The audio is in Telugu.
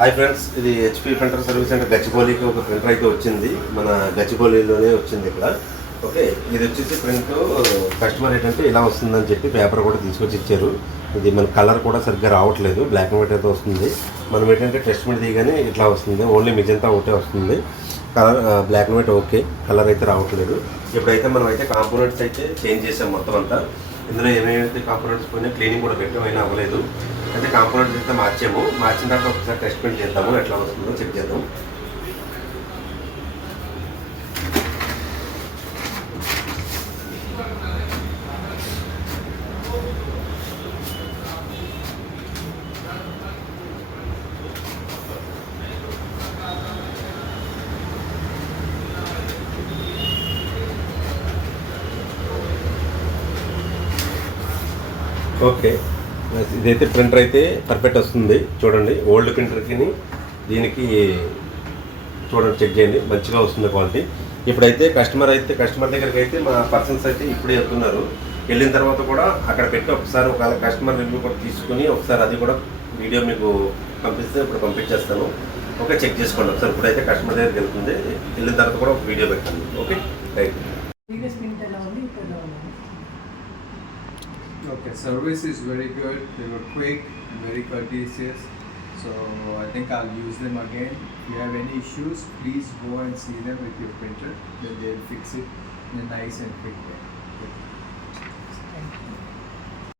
హాయ్ ఫ్రెండ్స్, ఇది హెచ్పి ప్రింటర్ సర్వీస్ సెంటర్ గచ్చిబౌలికి ఒక ప్రింటర్ అయితే వచ్చింది. మన గచ్చిబౌలిలోనే వచ్చింది ఇక్కడ. ఓకే, ఇది వచ్చేసి ప్రింట్ కస్టమర్ ఏంటంటే ఇలా వస్తుందని చెప్పి పేపర్ కూడా తీసుకొచ్చి ఇచ్చారు. ఇది మన కలర్ కూడా సరిగ్గా రావట్లేదు, బ్లాక్ అండ్ వైట్ అయితే వస్తుంది. మనం ఏంటంటే టెస్ట్ మీద దిగానే ఇట్లా వస్తుంది, ఓన్లీ మిజంతా ఒకటే వస్తుంది. Colour black and white okay, colour అయితే రావట్లేదు. ఇప్పుడైతే మనం అయితే కాంపోనెంట్స్ అయితే చేంజ్ చేసాం మొత్తం అంతా. ఇందులో ఏమైతే కాంపోనెంట్స్ పోయినా క్లీనింగ్ కూడా పెట్టాం, అయినా అవ్వలేదు. అయితే కాంపోనెంట్స్ అయితే మార్చిన తర్వాత ఒకసారి టెస్ట్ ప్రింట్ చేద్దాము, ఎట్లా వస్తుందో చెక్ చేద్దాం. ఓకే, ఇదైతే ప్రింటర్ అయితే పర్ఫెక్ట్ వస్తుంది. చూడండి, ఓల్డ్ ప్రింటర్కి దీనికి చూడండి, చెక్ చేయండి, మంచిగా వస్తుంది క్వాలిటీ. ఇప్పుడైతే కస్టమర్ దగ్గరికి అయితే మా పర్సన్స్ అయితే ఇప్పుడే వెళ్తున్నారు. వెళ్ళిన తర్వాత కూడా అక్కడ పెట్టి ఒకసారి ఒక కస్టమర్ రివ్యూ కూడా తీసుకుని ఒకసారి అది కూడా వీడియో మీకు పంపిస్తే ఇప్పుడు పంపించేస్తాను. ఓకే, చెక్ చేసుకోండి ఒకసారి. ఇప్పుడైతే కస్టమర్ దగ్గరికి వెళ్తుంది, వెళ్ళిన తర్వాత కూడా ఒక వీడియో పెట్టండి. Okay, right. Okay, service is very good. They were quick and very courteous. So I think I'll use them again. If you have any issues, please go and see them with your printer. Then they'll fix it in a nice and quick way.